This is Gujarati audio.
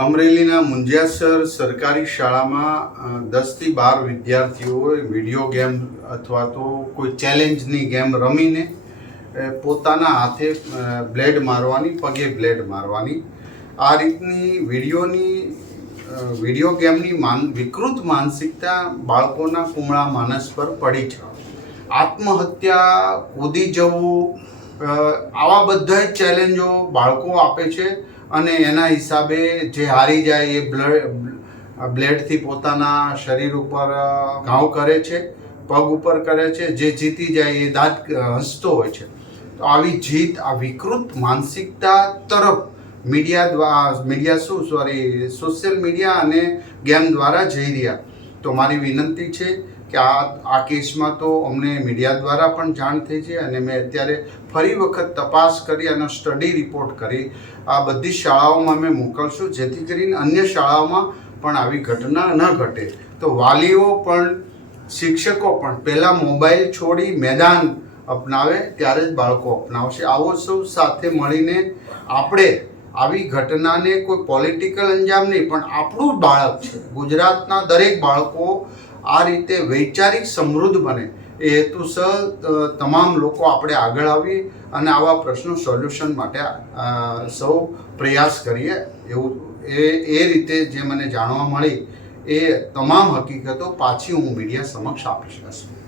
અમરેલીના મુંજિયાસર સરકારી શાળામાં 10થી 12 વિદ્યાર્થીઓએ વિડીયો ગેમ અથવા તો કોઈ ચેલેન્જની ગેમ રમીને પોતાના હાથે બ્લેડ મારવાની, પગે બ્લેડ મારવાની આ રીતની વિડીયો ગેમની વિકૃત માનસિકતા બાળકોના કુમળા માનસ પર પડી છે. આત્મહત્યા, કૂદી જવું, આવા બધા ચેલેન્જો બાળકો આપે છે અને એના હિસાબે જે હારી જાય એ બ્લેડથી પોતાના શરીર ઉપર ઘાવ કરે છે, પગ ઉપર કરે છે. જે જીતી જાય એ દાંત હસતો હોય છે. તો આવી જીત, આ વિકૃત માનસિકતા તરફ સોશિયલ મીડિયા અને ગેમ દ્વારા જઈ રહ્યા. તો મારી વિનંતી છે કે આ કેસમાં તો અમને મીડિયા દ્વારા પણ જાણ થઈ છે અને મેં અત્યારે ફરી વખત તપાસ કરી અને સ્ટડી રિપોર્ટ કરી આ બધી શાળાઓમાં મેં મોકલશું, જેથી કરીને અન્ય શાળાઓમાં પણ આવી ઘટના ન ઘટે. તો વાલીઓ પણ, શિક્ષકો પણ પહેલાં મોબાઈલ છોડી મેદાન અપનાવે, ત્યારે જ બાળકો અપનાવશે. આવો સૌ સાથે મળીને આપણે આવી ઘટનાને કોઈ પોલિટિકલ અંજામ નહીં, પણ આપણું બાળક છે, ગુજરાતના દરેક બાળકો આ રીતે વૈચારિક સમૃદ્ધ બને એ હેતુસર તમામ લોકો આપણે આગળ આવી અને આવા પ્રશ્નો સોલ્યુશન માટે સૌ પ્રયાસ કરીએ. એવું એ રીતે જે મને જાણવા મળી એ તમામ હકીકતો પાછી હું મીડિયા સમક્ષ આપી શકું.